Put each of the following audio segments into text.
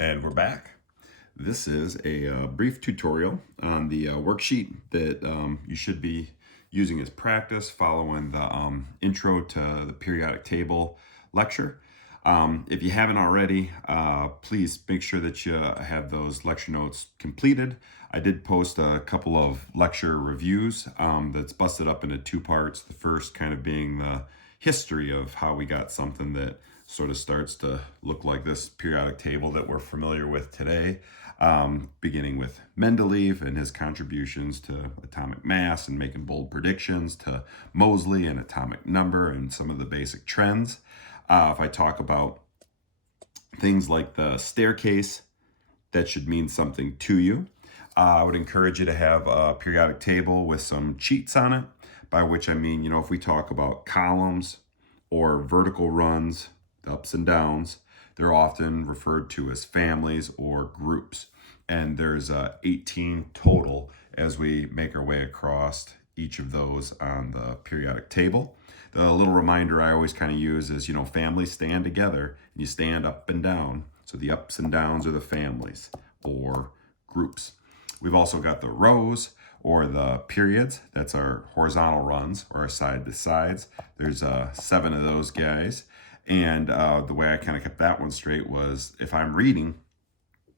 And we're back. This is a brief tutorial on the worksheet that you should be using as practice following the intro to the periodic table lecture. If you haven't already, please make sure that you have those lecture notes completed. I did post a couple of lecture reviews that's busted up into two parts. The first kind of being the history of how we got something that sort of starts to look like this periodic table that we're familiar with today, beginning with Mendeleev and his contributions to atomic mass and making bold predictions, to Moseley and atomic number and some of the basic trends. If I talk about things like the staircase, that should mean something to you. I would encourage you to have a periodic table with some cheats on it, by which I mean, if we talk about columns or vertical runs, the ups and downs, they're often referred to as families or groups. And there's 18 total as we make our way across each of those on the periodic table. The little reminder I always kind of use is, families stand together and you stand up and down. So the ups and downs are the families or groups. We've also got the rows or the periods. That's our horizontal runs or our side to sides. There's 7 of those guys. And the way I kind of kept that one straight was if I'm reading,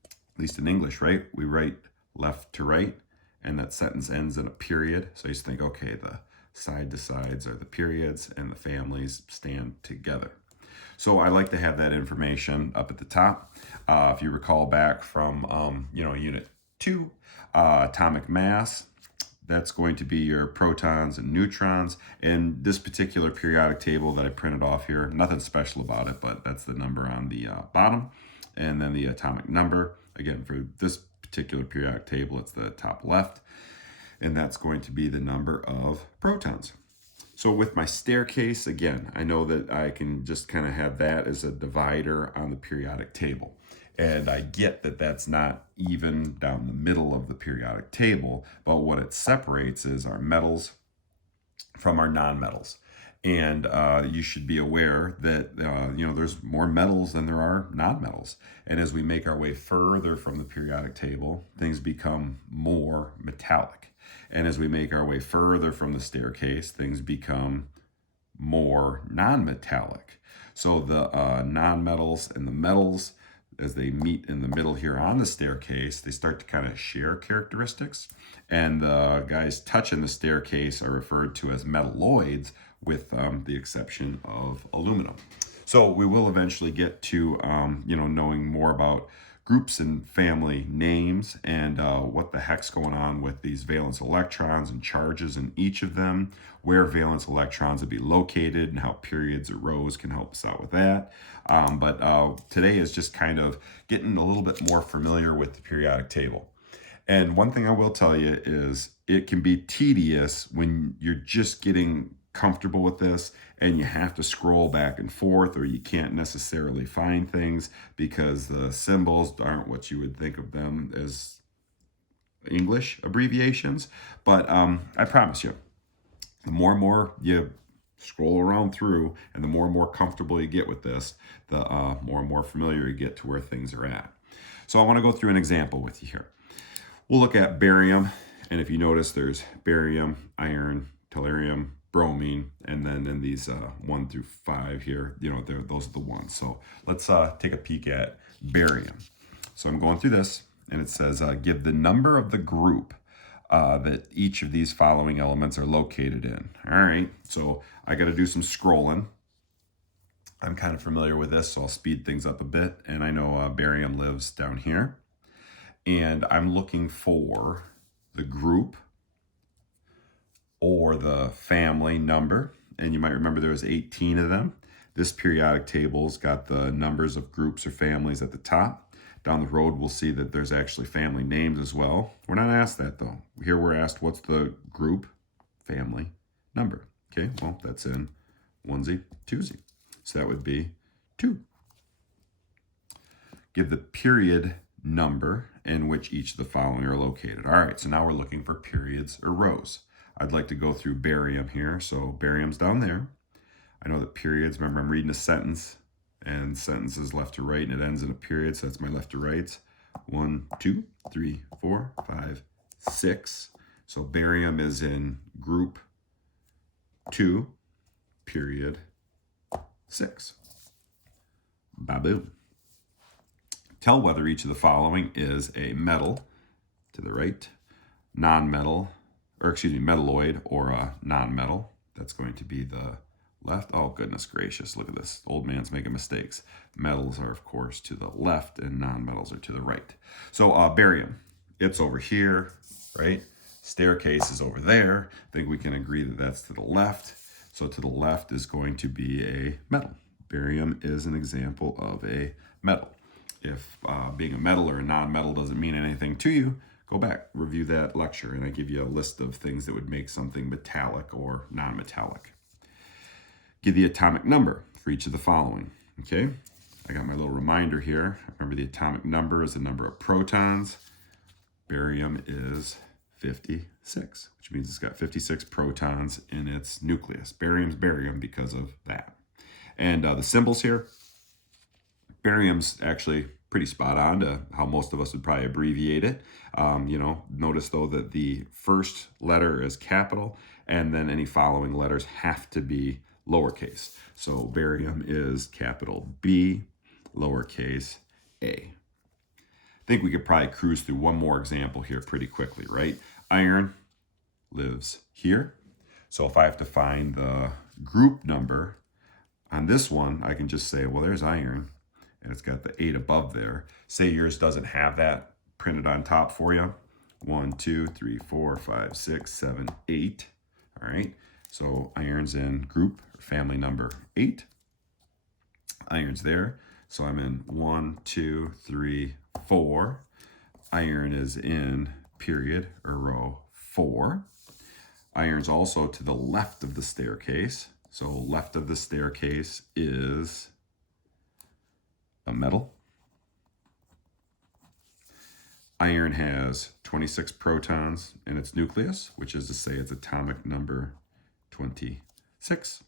at least in English, right? We write left to right and that sentence ends in a period. So I used to think, okay, the side to sides are the periods and the families stand together. So I like to have that information up at the top. If you recall back from, Unit 2, atomic mass, that's going to be your protons and neutrons. And this particular periodic table that I printed off here, nothing special about it, but that's the number on the bottom. And then the atomic number, again, for this particular periodic table, it's the top left. And that's going to be the number of protons. So with my staircase, again, I know that I can just kind of have that as a divider on the periodic table. And I get that that's not even down the middle of the periodic table, but what it separates is our metals from our nonmetals. And you should be aware that, there's more metals than there are nonmetals. And as we make our way further from the periodic table, things become more metallic. And as we make our way further from the staircase, things become more non-metallic. So the nonmetals and the metals, as they meet in the middle here on the staircase, they start to kind of share characteristics. And the guys touching the staircase are referred to as metalloids, with the exception of aluminum. So we will eventually get to, knowing more about groups and family names and what the heck's going on with these valence electrons and charges in each of them, where valence electrons would be located, and how periods or rows can help us out with that. But today is just kind of getting a little bit more familiar with the periodic table. And one thing I will tell you is it can be tedious when you're just getting comfortable with this and you have to scroll back and forth, or you can't necessarily find things because the symbols aren't what you would think of them as English abbreviations. But I promise you, the more and more you scroll around through and the more comfortable you get with this, the more and more familiar you get to where things are at. So I want to go through an example with you here. We'll look at barium, and if you notice, there's barium, iron, tellurium, bromine, and then in these 1 through 5 here, those are the ones. So let's take a peek at barium. So I'm going through this, and it says give the number of the group that each of these following elements are located in. All right, so I got to do some scrolling. I'm kind of familiar with this, so I'll speed things up a bit. And I know barium lives down here. And I'm looking for the group or the family number. And you might remember there was 18 of them. This periodic table's got the numbers of groups or families at the top. Down the road, we'll see that there's actually family names as well. We're not asked that though. Here we're asked what's the group, family, number. Okay, well, that's in onesie, twosie. So that would be 2. Give the period number in which each of the following are located. All right, so now we're looking for periods or rows. I'd like to go through barium here. So barium's down there. I know that periods, remember I'm reading a sentence and sentences left to right, and it ends in a period, so that's my left to right. 1, 2, 3, 4, 5, 6. So barium is in group 2, period 6. Baboon. Tell whether each of the following is a metal to the right, non-metal, or excuse me, metalloid, or a non-metal. That's going to be the left. Oh, goodness gracious, look at this. Old man's making mistakes. Metals are, of course, to the left, and non-metals are to the right. So barium, it's over here, right? Staircase is over there. I think we can agree that that's to the left. So to the left is going to be a metal. Barium is an example of a metal. If being a metal or a non-metal doesn't mean anything to you, go back, review that lecture, and I give you a list of things that would make something metallic or non-metallic. Give the atomic number for each of the following, okay? I got my little reminder here. Remember, the atomic number is the number of protons. Barium is 56, which means it's got 56 protons in its nucleus. Barium's barium because of that. And the symbols here, barium's actually pretty spot on to how most of us would probably abbreviate it. Notice though that the first letter is capital, and then any following letters have to be lowercase. So barium is capital B, lowercase a. I think we could probably cruise through one more example here pretty quickly, right? Iron lives here. So if I have to find the group number on this one, I can just say, well, there's iron, and it's got the 8 above there. Say yours doesn't have that printed on top for you. 1, 2, 3, 4, 5, 6, 7, 8. All right. So iron's in group or family number 8. Iron's there. So I'm in 1, 2, 3, 4. Iron is in period or row 4. Iron's also to the left of the staircase. So left of the staircase is a metal. Iron has 26 protons in its nucleus, which is to say its atomic number 26.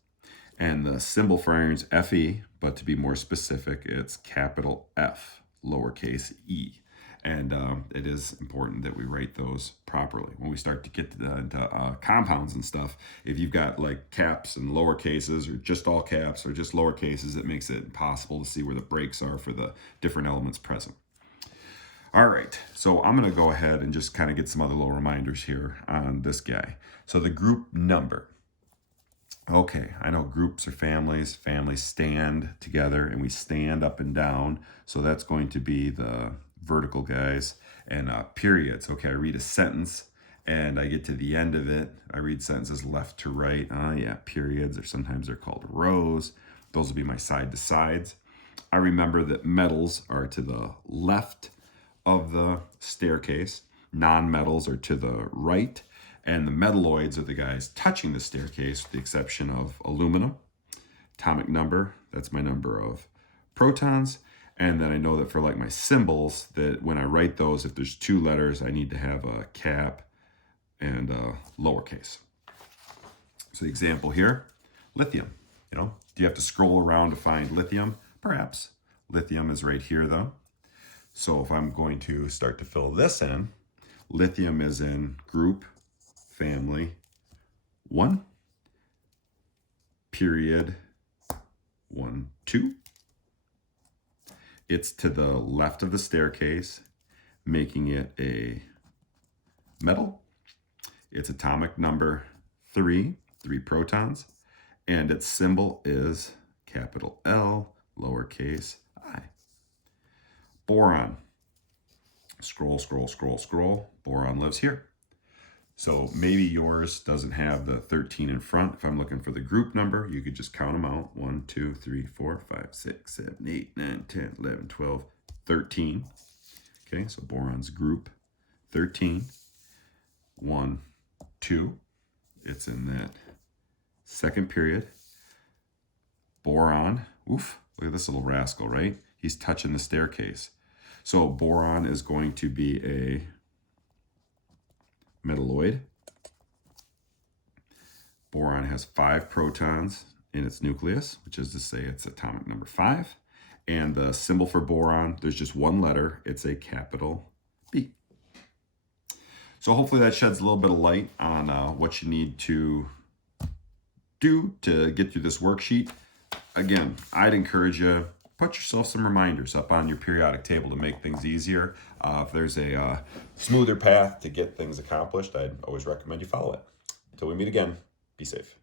And the symbol for iron is Fe, but to be more specific, it's capital F, lowercase e. And it is important that we write those properly. When we start to get into compounds and stuff, if you've got like caps and lower cases, or just all caps, or just lower cases, it makes it impossible to see where the breaks are for the different elements present. All right, so I'm going to go ahead and just kind of get some other little reminders here on this guy. So the group number. Okay, I know groups are families. Families stand together, and we stand up and down. So that's going to be the vertical guys. And periods. Okay, I read a sentence, and I get to the end of it. I read sentences left to right. Yeah, periods, or sometimes they're called rows. Those will be my side to sides. I remember that metals are to the left of the staircase. Non-metals are to the right. And the metalloids are the guys touching the staircase, with the exception of aluminum. Atomic number, that's my number of protons. And then I know that for like my symbols, that when I write those, if there's 2 letters, I need to have a cap and a lowercase. So the example here, lithium. Do you have to scroll around to find lithium? Perhaps. Lithium is right here though. So if I'm going to start to fill this in, lithium is in group, family, 1, period, 1, 2. It's to the left of the staircase, making it a metal. Its atomic number 3, 3 protons, and its symbol is capital L, lowercase I. Boron. Scroll, scroll, scroll, scroll. Boron lives here. So maybe yours doesn't have the 13 in front. If I'm looking for the group number, you could just count them out. 1, 2, 3, 4, 5, 6, 7, 8, 9, 10, 11, 12, 13. Okay, so boron's group 13. 1, 2. It's in that second period. Boron, oof, look at this little rascal, right? He's touching the staircase. So boron is going to be a metalloid. Boron has 5 protons in its nucleus, which is to say its atomic number 5. And the symbol for boron, there's just one letter. It's a capital B. So hopefully that sheds a little bit of light on what you need to do to get through this worksheet. Again, I'd encourage you, put yourself some reminders up on your periodic table to make things easier. If there's a smoother path to get things accomplished, I'd always recommend you follow it. Until we meet again, be safe.